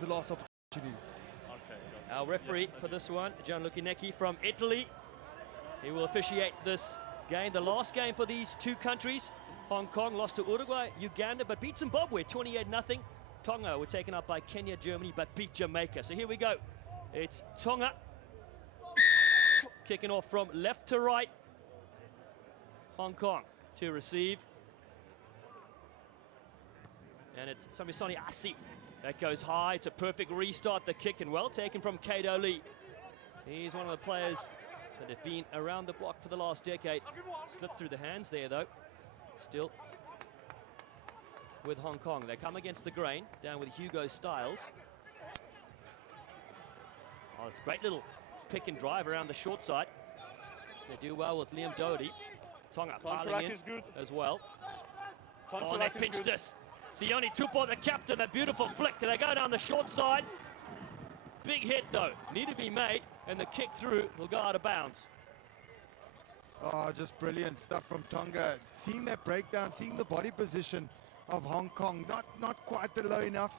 the last opportunity. Okay. Our referee for this one, Gianluca Necchi from Italy. He will officiate this game, the last game for these two countries. Hong Kong lost to Uruguay, Uganda, but beat Zimbabwe 28-0. Tonga were taken up by Kenya, Germany, but beat Jamaica. So here we go. It's Tonga kicking off from left to right. Hong Kong to receive. And it's Samisoni Asi. That goes high. It's a perfect restart. The kick, and well taken from Kato Lee. He's one of the players that have been around the block for the last decade. Slipped through the hands there, though. Still with Hong Kong. They come against the grain, down with Hugo Styles. Oh, it's a great little pick and drive around the short side. They do well with Liam Doherty. Tonga piling in as well. Oh, they pinched this. Sione Tupou, the captain, a beautiful flick. They go down the short side. Big hit, though. Need to be made, and the kick through will go out of bounds. Oh, just brilliant stuff from Tonga. Seeing that breakdown, seeing the body position of Hong Kong, not quite the low enough.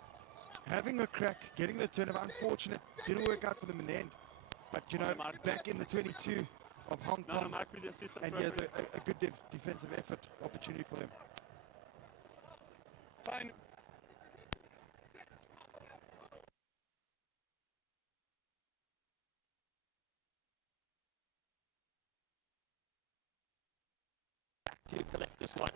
Having a crack, getting the turnover. Unfortunate, didn't work out for them in the end. But, you know, back in the 22 of Hong Kong, and here's a good defensive effort opportunity for them. Fine. To collect this one.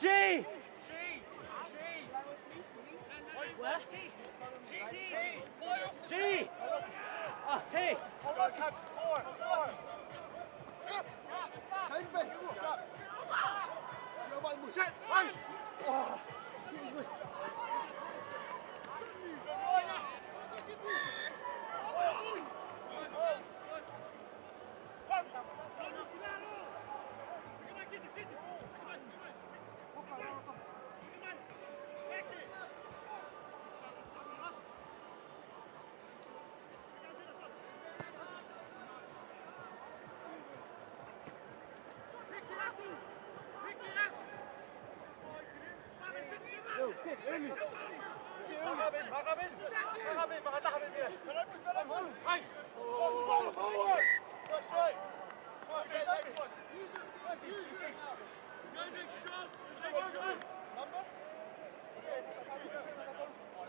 G! Where? G! Ah, T!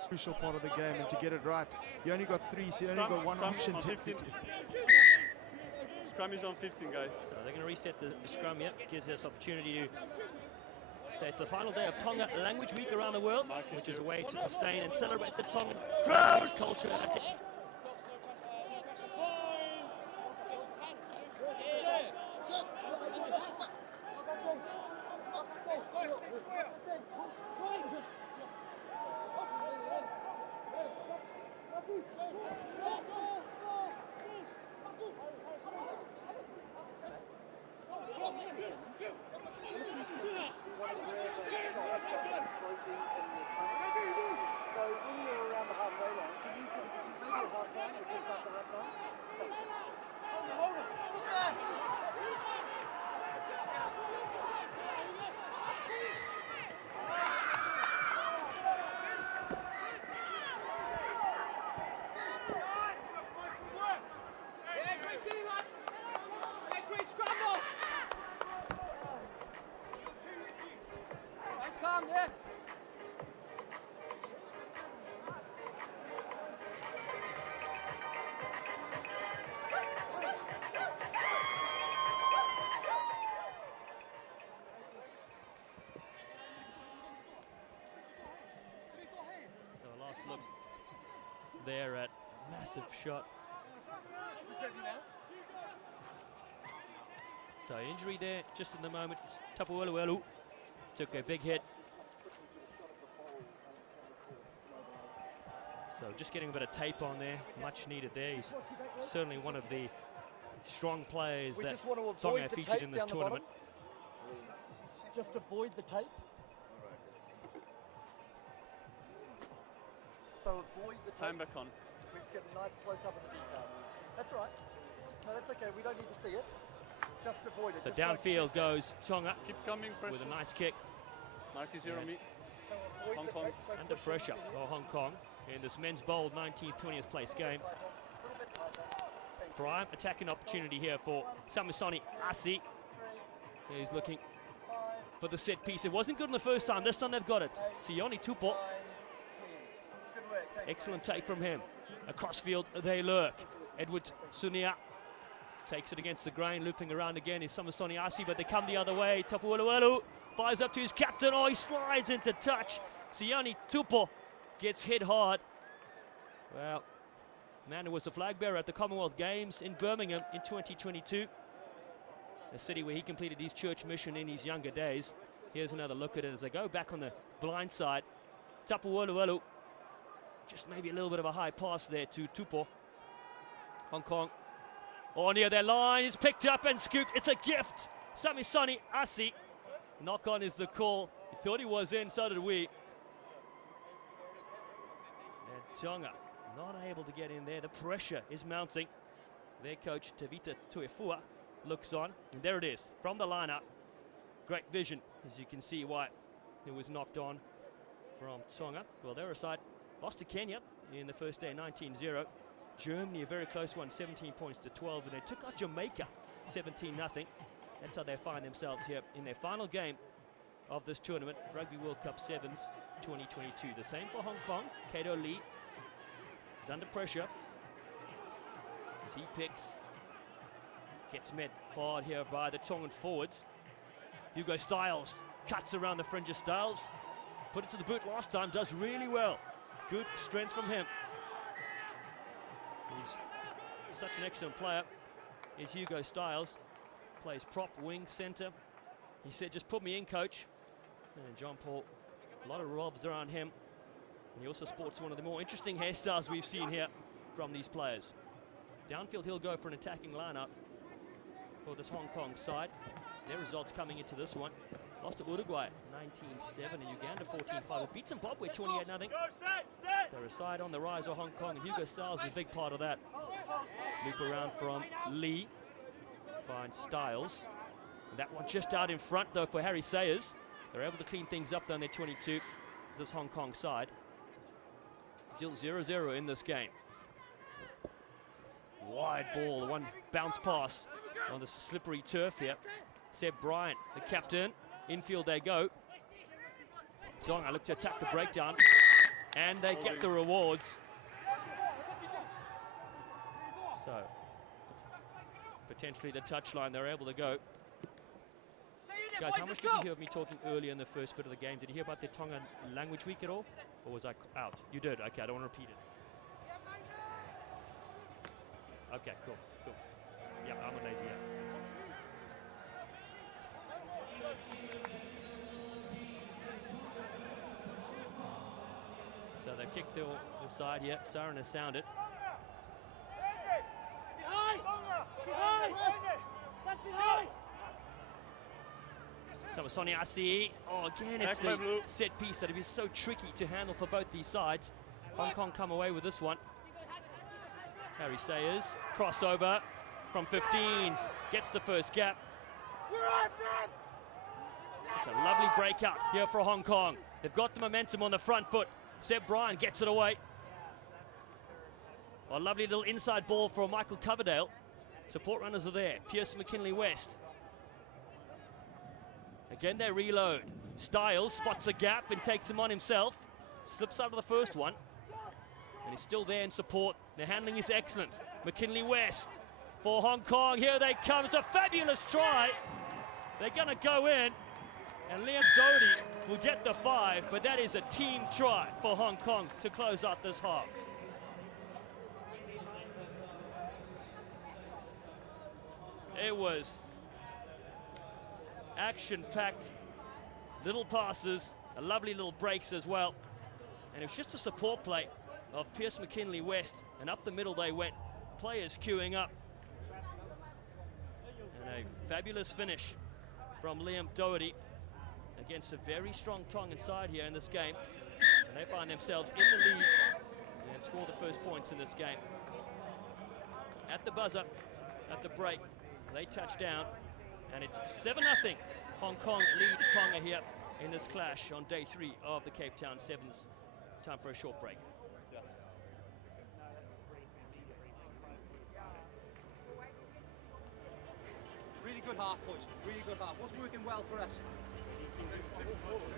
Crucial part of the game, and to get it right, you only got three, so you only got one option. Scrum is on 15, guys. So they're going to reset the scrum. Yep, gives us opportunity to say it's the final day of Tonga Language Week around the world, which is a way to sustain and celebrate the Tongan crowd culture. So when you're around the halfway line, can you give us maybe a half time or just after half time? There at massive shot. So injury there just in the moment. Tapualuelu took a big hit. So just getting a bit of tape on there, much needed there. He's certainly one of the strong players that Tonga featured in this tournament. Just avoid the tape. So avoid the tape. Time back on. We just get a nice close up of the detail. That's right. No, that's okay. We don't need to see it. Just avoid it. So Just downfield goes Tonga Keep coming, pressure. with a nice kick. Mark is 0 me. So avoid Hong the Kong. tape. So Under push it pressure into for Hong Kong in this men's bowl 19th, 20th place game. A little bit tighter. Thank you. Prime attacking opportunity here for Samisoni Asi. 3, He's looking 5, for the set piece. It wasn't good in the first time. This time they've got it. Sione Tupo. 9, 10. Good work. Thanks, Excellent take from him. Across field, they lurk. Edward Sunia takes it against the grain, looping around again is Samisoni Asi, but they come the other way. Tapualualu fires up to his captain. Oh, he slides into touch. Sione Tupo gets hit hard. Well, man who was the flag bearer at the Commonwealth Games in Birmingham in 2022. A city where he completed his church mission in his younger days. Here's another look at it as they go back on the blind side. Tapualualu, just maybe a little bit of a high pass there to Tupo. Hong Kong, oh, near their line, is picked up and scooped. It's a gift. Samisoni Asi. Knock on is the call. He thought he was in, so did we. And Tonga not able to get in there. The pressure is mounting. Their coach, Tavita Tuefua, looks on. And there it is, from the lineup. Great vision, as you can see why it was knocked on from Tonga. Well, their side lost to Kenya in the first day, 19-0. Germany, a very close one, 17 points to 12. And they took out Jamaica, 17-0. That's how they find themselves here in their final game of this tournament, Rugby World Cup 7s 2022. The same for Hong Kong. Kato Lee is under pressure as he picks. Gets met hard here by the Tongan forwards. Hugo Styles cuts around the fringe of Styles. Put it to the boot last time, does really well. Good strength from him. He's such an excellent player. Is Hugo Styles. Plays prop, wing, centre. He said, just put me in, coach. And John Paul, a lot of robs around him. And he also sports one of the more interesting hairstyles we've seen here from these players. Downfield, he'll go for an attacking lineup for this Hong Kong side. Their results coming into this one. Lost to Uruguay, 19-7, and Uganda, 14-5. Beat Zimbabwe, 28-0. They're a side on the rise of Hong Kong, and Hugo Styles is a big part of that. Loop around from Lee. Finds Styles. And that one just out in front, though, for Harry Sayers. They're able to clean things up down their 22. This Hong Kong side. Still 0-0 in this game. Wide ball, one bounce pass on the slippery turf here. Seb Bryant, the captain. Infield they go. Tonga look to attack the breakdown. And they get the rewards. So, potentially the touchline, they're able to go. Guys, how much did you hear of me talking earlier in the first bit of the game? Did you hear about the Tongan language week at all? Or was I out? You did? Okay, I don't want to repeat it. Okay, cool. Yeah, I'm a lazy, yeah. So they've kicked the side, yep, siren has sounded. Samisoni Asi. Oh, again, it's the set piece that is so tricky to handle for both these sides. Hong Kong come away with this one. Harry Sayers, crossover from 15s, gets the first gap. It's a lovely breakout here for Hong Kong. They've got the momentum on the front foot. Seb Bryant gets it away. A lovely little inside ball for Michael Coverdale. Support runners are there. Pierce McKinley West. Again, they reload. Styles spots a gap and takes him on himself. Slips out of the first one. And he's still there in support. Their handling is excellent. McKinley West for Hong Kong. Here they come. It's a fabulous try. They're going to go in. And Liam Doherty will get the 5, but that is a team try for Hong Kong to close out this half. It was action-packed, little passes, a lovely little breaks as well. And it was just a support play of Pierce McKinley West, and up the middle they went, players queuing up. And a fabulous finish from Liam Doherty. against a very strong Tongan side here in this game. And they find themselves in the lead and score the first points in this game. At the buzzer, at the break, they touch down, and it's 7-0. Hong Kong lead Tonga here in this clash on day 3 of the Cape Town Sevens. Time for a short break. Really good half, boys. Really good half. What's working well for us?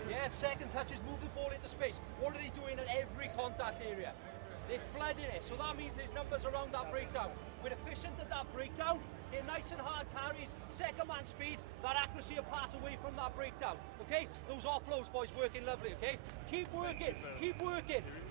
Yeah, second touches, move the ball into space. What are they doing at every contact area? They're flooding it, so that means there's numbers around that breakdown. We're efficient at that breakdown. They're nice and hard carries, second man speed, that accuracy of pass away from that breakdown. Okay? Those offloads, boys, working lovely, okay? Keep working,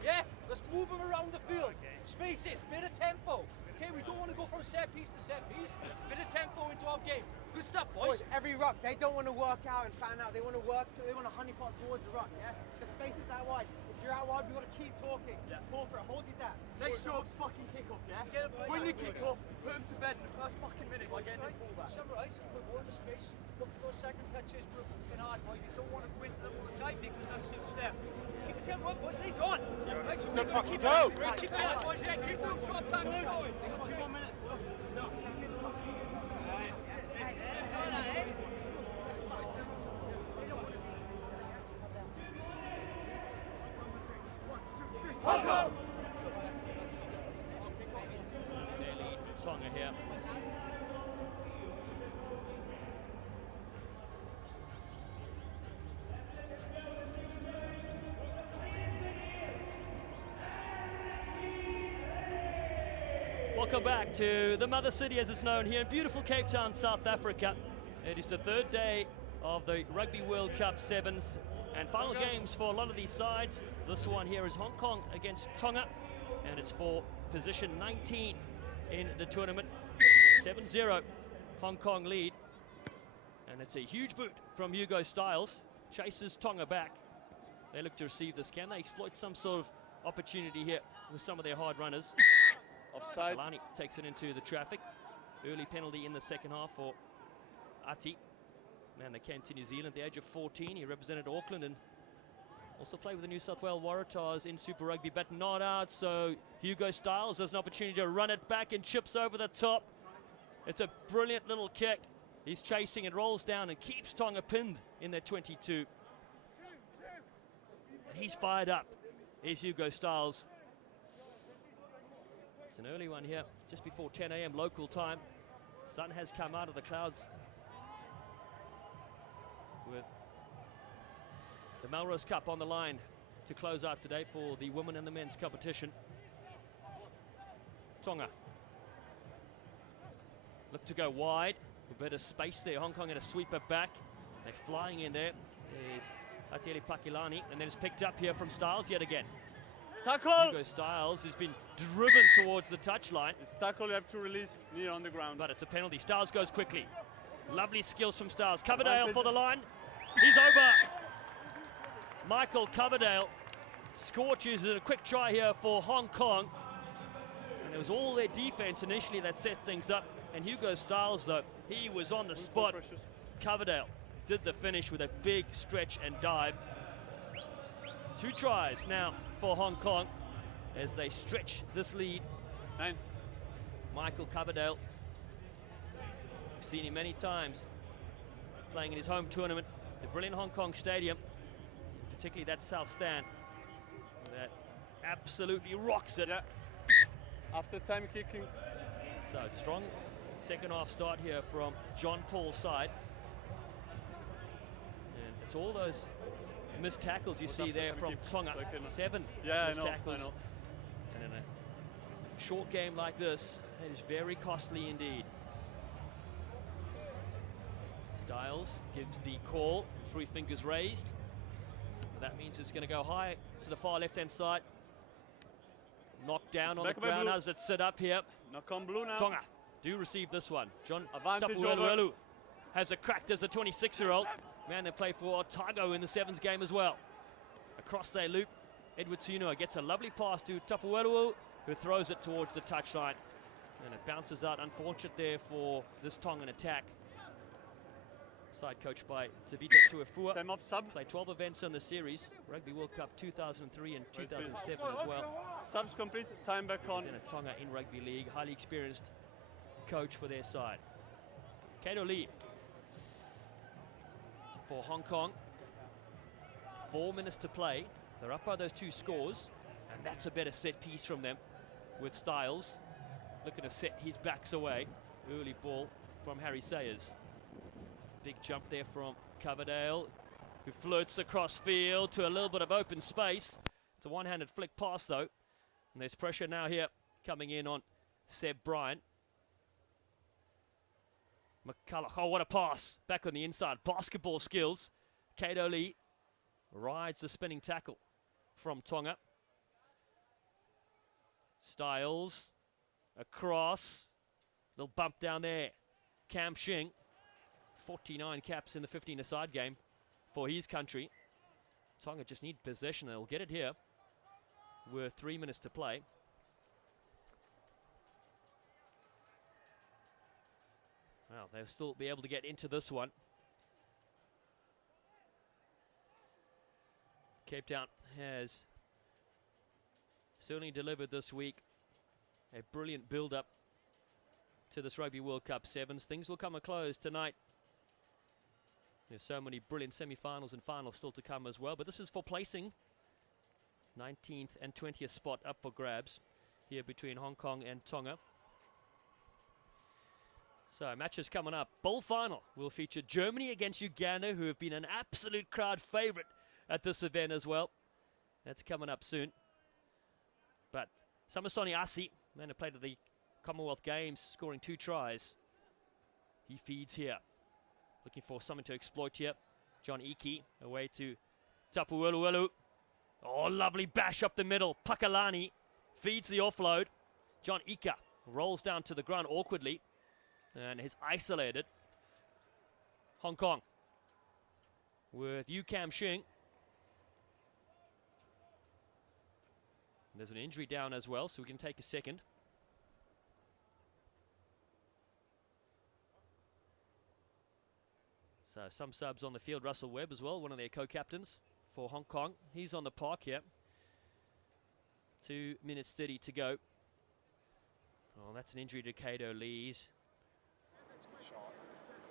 yeah? Let's move them around the field. Spaces, bit of tempo. Okay, we don't want to go from set piece to set piece. Bit of tempo into our game. Good stuff, boys. Every ruck, they don't want to work out and fan out. They want to they want to honeypot towards the ruck, yeah? The space is that wide. If you're out wide, we've got to keep talking. Yeah. Call for it, hold it down. Next job's fucking kick-off, yeah? Win the kick-off, put him to bed in the first fucking minute by getting his ball back. Summarise, put more in the space. Look for those second touches, we're fucking hard, boys. You don't want to go into them all the time because that suits them. Keep it tempo, boys, they gone. Yeah. Right, so we're going to keep it. Keep it up, boys, yeah, keep those short backs going. 2 more minutes, boys. No. Their lead, Tonga here. Welcome back to the Mother City, as it's known, here in beautiful Cape Town, South Africa. It is the 3rd day of the Rugby World Cup Sevens and final games for a lot of these sides. This one here is Hong Kong against Tonga, and it's for position 19 in the tournament. 7-0, Hong Kong lead, and it's a huge boot from Hugo Styles. Chases Tonga back. They look to receive this. Can they exploit some sort of opportunity here with some of their hard runners? Offside. Kalani takes it into the traffic. Early penalty in the second half for Ati. Man that came to New Zealand at the age of 14. He represented Auckland and also played with the New South Wales Waratahs in Super Rugby, but not out. So Hugo Styles has an opportunity to run it back and chips over the top. It's a brilliant little kick. He's chasing and rolls down and keeps Tonga pinned in their 22. And he's fired up. Here's Hugo Styles. It's an early one here, just before 10 a.m. local time. Sun has come out of the clouds with the Melrose Cup on the line to close out today for the women and the men's competition. Tonga look to go wide, a bit of space there. Hong Kong going to sweep it back. They're flying in there. There's Atiele Pakilani, and then it's picked up here from Styles yet again. Tackle! Hugo Styles has been driven towards the touchline. It's tackle, you have to release knee on the ground. But it's a penalty. Styles goes quickly. Lovely skills from Styles. Coverdale for the line. He's over. Michael Coverdale scorches a quick try here for Hong Kong. And it was all their defense initially that set things up. And Hugo Styles, though, he was on the spot. Coverdale did the finish with a big stretch and dive. 2 tries now for Hong Kong as they stretch this lead. 9. Michael Coverdale, we've seen him many times playing in his home tournament, the brilliant Hong Kong Stadium, particularly that south stand that absolutely rocks it. Yeah. After time kicking. So strong second half start here from John Paul's side, and it's all those missed tackles you see there from Tonga. 7 missed tackles. I know. And in a short game like this, it is very costly indeed. Styles gives the call, 3 fingers raised. That means it's going to go high to the far left-hand side. Knocked down on the ground as it set up here. Knock on blue now. Tonga do receive this one. John Advantage Tapueluelu has a cracked as a 26-year-old. Man, they play for Otago in the Sevens game as well. Across their loop, Edward Sunua gets a lovely pass to Tapueluelu, who throws it towards the touchline. And it bounces out. Unfortunate there for this Tongan attack. side coached by Tavita Tuafua. Time off sub. Played 12 events on the series. Rugby World Cup 2003 and 2007 as well. Subs complete. Time back on. In a Tonga in Rugby League. Highly experienced coach for their side. Kato Lee for Hong Kong. 4 minutes to play. They're up by those 2 scores. And that's a better set piece from them with Styles. Looking to set his backs away. Early ball from Harry Sayers. Big jump there from Coverdale, who flirts across field to a little bit of open space. It's a one-handed flick pass though. And there's pressure now here coming in on Seb Bryant. McCulloch, oh what a pass. Back on the inside, basketball skills. Kato Lee rides the spinning tackle from Tonga. Styles, across, little bump down there. Cam Shing, 49 caps in the 15-a-side game for his country. Tonga just need possession, they'll get it here. With 3 minutes to play. Well, they'll still be able to get into this one. Cape Town has certainly delivered this week a brilliant build-up to this Rugby World Cup 7s. Things will come a close tonight. There's so many brilliant semi-finals and finals still to come as well, but this is for placing. 19th and 20th spot up for grabs here between Hong Kong and Tonga. So matches coming up. Bowl final will feature Germany against Uganda, who have been an absolute crowd favourite at this event as well. That's coming up soon. But Samasoni Asi, man who played at the Commonwealth Games, scoring 2 tries. He feeds here. Looking for something to exploit here. John Iki away to Tapueluelu. Oh, lovely bash up the middle. Pakalani feeds the offload. John Ika rolls down to the ground awkwardly and is isolated. Hong Kong with Yu Kam Shing. There's an injury down as well, so we can take a second. So some subs on the field. Russell Webb as well, one of their co-captains for Hong Kong. He's on the park here. 2 minutes 30 to go. Oh, that's an injury to Kato Lee's.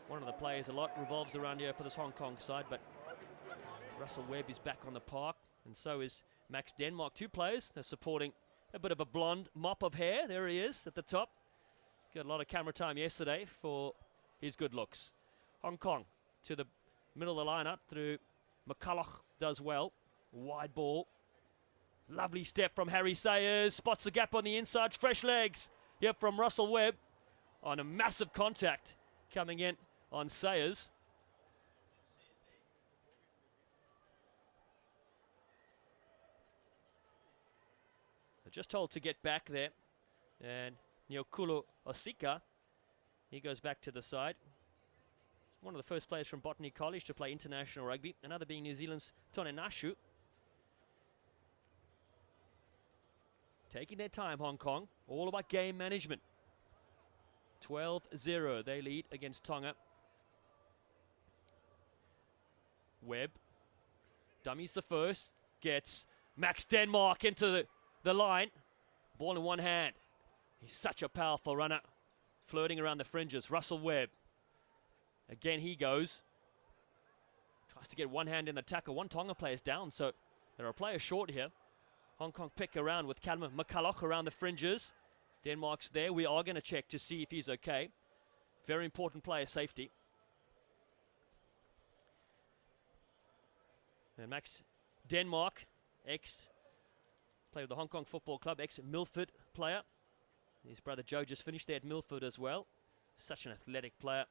One of the players, a lot revolves around here for this Hong Kong side, but Russell Webb is back on the park, and so is Max Denmark. 2 players, they're supporting a bit of a blonde mop of hair. There he is at the top. Got a lot of camera time yesterday for his good looks. Hong Kong to the middle of the lineup through McCulloch, does well. Wide ball. Lovely step from Harry Sayers. Spots the gap on the inside. Fresh legs here from Russell Webb on a massive contact coming in on Sayers. They're just told to get back there. And Nyokulu Osika, he goes back to the side. One of the first players from Botany College to play international rugby. Another being New Zealand's Tone Nashu. Taking their time, Hong Kong. All about game management. 12-0 they lead against Tonga. Webb. Dummies the first. Gets Max Denmark into the line. Ball in one hand. He's such a powerful runner. Flirting around the fringes. Russell Webb. Again he goes. Tries to get one hand in the tackle. One Tonga player's down, so there are players short here. Hong Kong pick around with Callum McCulloch around the fringes. Denmark's there. We are going to check to see if he's okay. Very important player safety. And Max Denmark, ex-player of the Hong Kong Football Club, ex-Milford player. His brother Joe just finished there at Milford as well. Such an athletic player.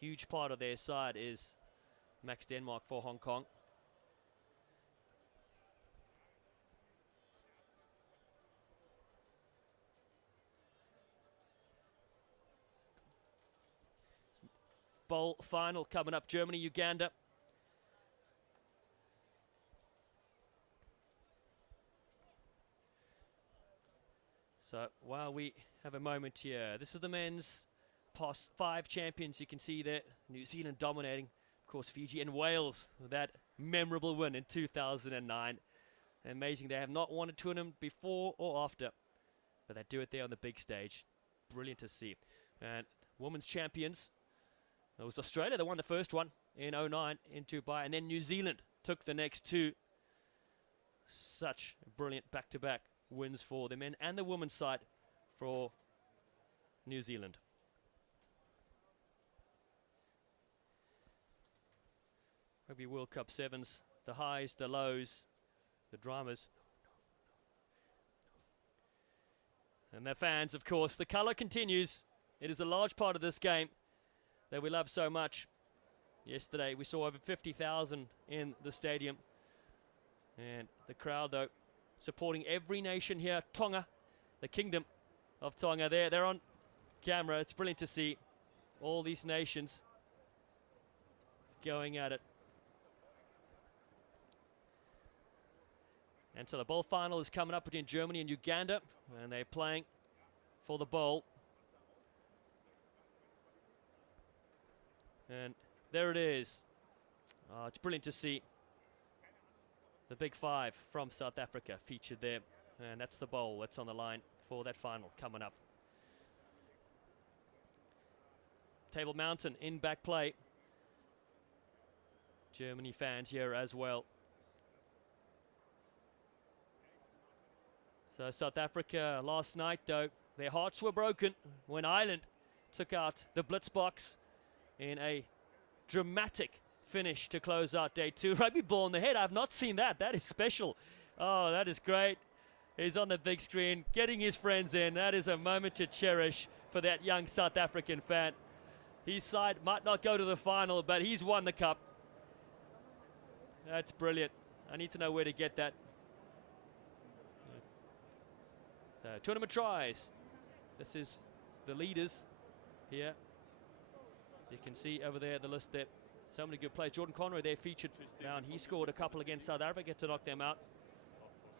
Huge part of their side is Max Denmark for Hong Kong. Bowl final coming up. Germany, Uganda. So while we have a moment here, this is the men's past 5 champions you can see there. New Zealand dominating, of course, Fiji and Wales with that memorable win in 2009. Amazing, they have not won a tournament before or after, but they do it there on the big stage. Brilliant to see. And women's champions, it was Australia that won the first one in 09 in Dubai, and then New Zealand took the next 2. Such brilliant back-to-back wins for the men and the women's side for New Zealand. Rugby World Cup 7s, the highs, the lows, the dramas. And their fans, of course. The colour continues. It is a large part of this game that we love so much. Yesterday we saw over 50,000 in the stadium. And the crowd, though, supporting every nation here. Tonga, the kingdom of Tonga. They're on camera. It's brilliant to see all these nations going at it. And so the bowl final is coming up between Germany and Uganda, and they're playing for the bowl. And there it is. It's brilliant to see the big 5 from South Africa featured there. And that's the bowl that's on the line for that final coming up. Table Mountain in back play. Germany fans here as well. So South Africa last night, though, their hearts were broken when Ireland took out the Blitz box in a dramatic finish to close out day 2. Rugby ball in the head, I've not seen that. That is special. Oh, that is great. He's on the big screen, getting his friends in. That is a moment to cherish for that young South African fan. His side might not go to the final, but he's won the cup. That's brilliant. I need to know where to get that. So, tournament tries. This is the leaders here. You can see over there the list there. So many good plays. Jordan Conroy there featured now, and he scored a couple against South Africa to knock them out.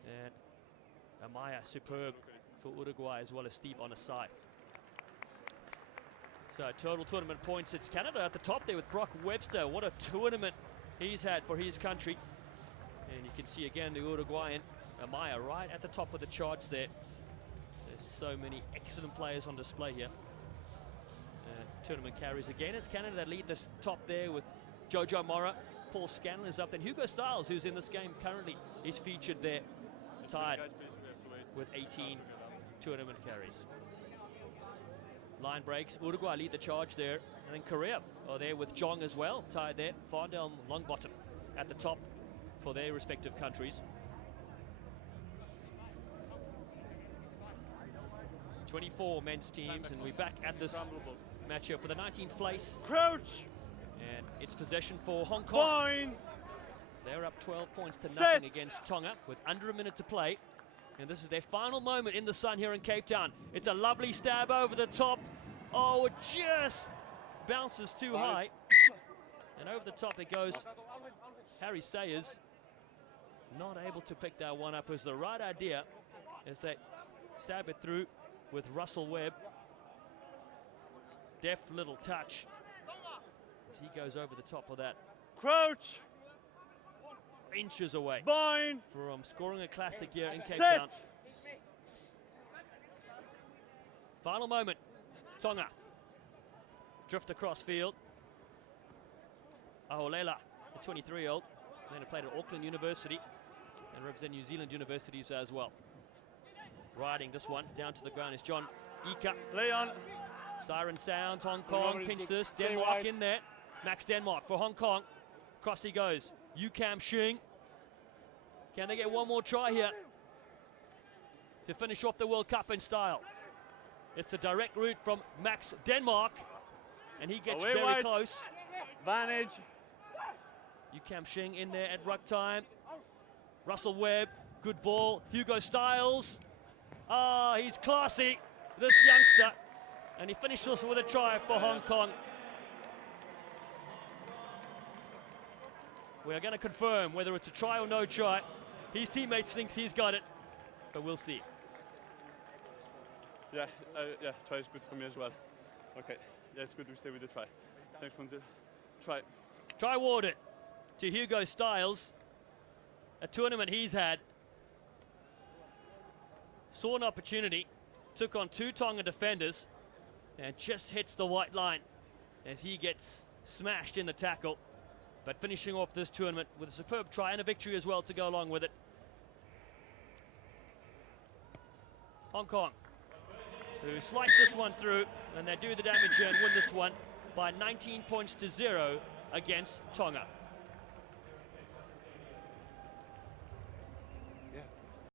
And Amaya, superb for Uruguay, as well as Steve on the side. So total tournament points, it's Canada at the top there with Brock Webster. What a tournament he's had for his country. And you can see again the Uruguayan Amaya right at the top of the charts there. There's so many excellent players on display here. Tournament carries again. It's Canada that lead the top there with Jojo Mora. Paul Scanlon is up. Then Hugo Stiles, who's in this game currently, is featured there, tied with 18 tournament carries. Line breaks. Uruguay lead the charge there. And then Korea are there with Jong as well, tied there. Farndale, Longbottom at the top for their respective countries. 24 men's teams, and we're back at this matchup for the 19th place. Crouch! And it's possession for Hong Kong. Fine! They're up 12 points to nothing against Tonga with under a minute to play. And this is their final moment in the sun here in Cape Town. It's a lovely stab over the top. Oh, it just bounces too high. And over the top it goes. Harry Sayers not able to pick that one up. It was the right idea as they stab it through with Russell Webb. Deft little touch as he goes over the top of that. Crouch! Inches away Bind! from scoring a classic here in Cape Set. Town. Final moment. Tonga drift across field. Aholela, the 23-year-old, then played at Auckland University and represent New Zealand universities as well. Riding this one down to the ground is John Ika. Leon! Siren sounds, Hong Kong pinch this. Denmark in there. Max Denmark for Hong Kong. Cross he goes. Yu Kam Shing. Can they get one more try here to finish off the World Cup in style? It's a direct route from Max Denmark, and he gets Away very wide. close. Vantage! Yu Kam Shing in there at ruck time. Russell Webb, good ball. Hugo Stiles. Ah, he's classy, this youngster. And he finishes with a try for Hong Kong. We are going to confirm whether it's a try or no try. His teammates thinks he's got it, but we'll see. Yeah, try is good for me as well. Okay. Yeah, it's good we stay with the try. Thanks, Fonzie. Try. Try awarded to Hugo Styles. A tournament he's had. Saw an opportunity, took on 2 Tonga defenders, and just hits the white line as he gets smashed in the tackle. But finishing off this tournament with a superb try and a victory as well to go along with it. Hong Kong, who slice this one through, and they do the damage and win this one by 19 points to 0 against Tonga.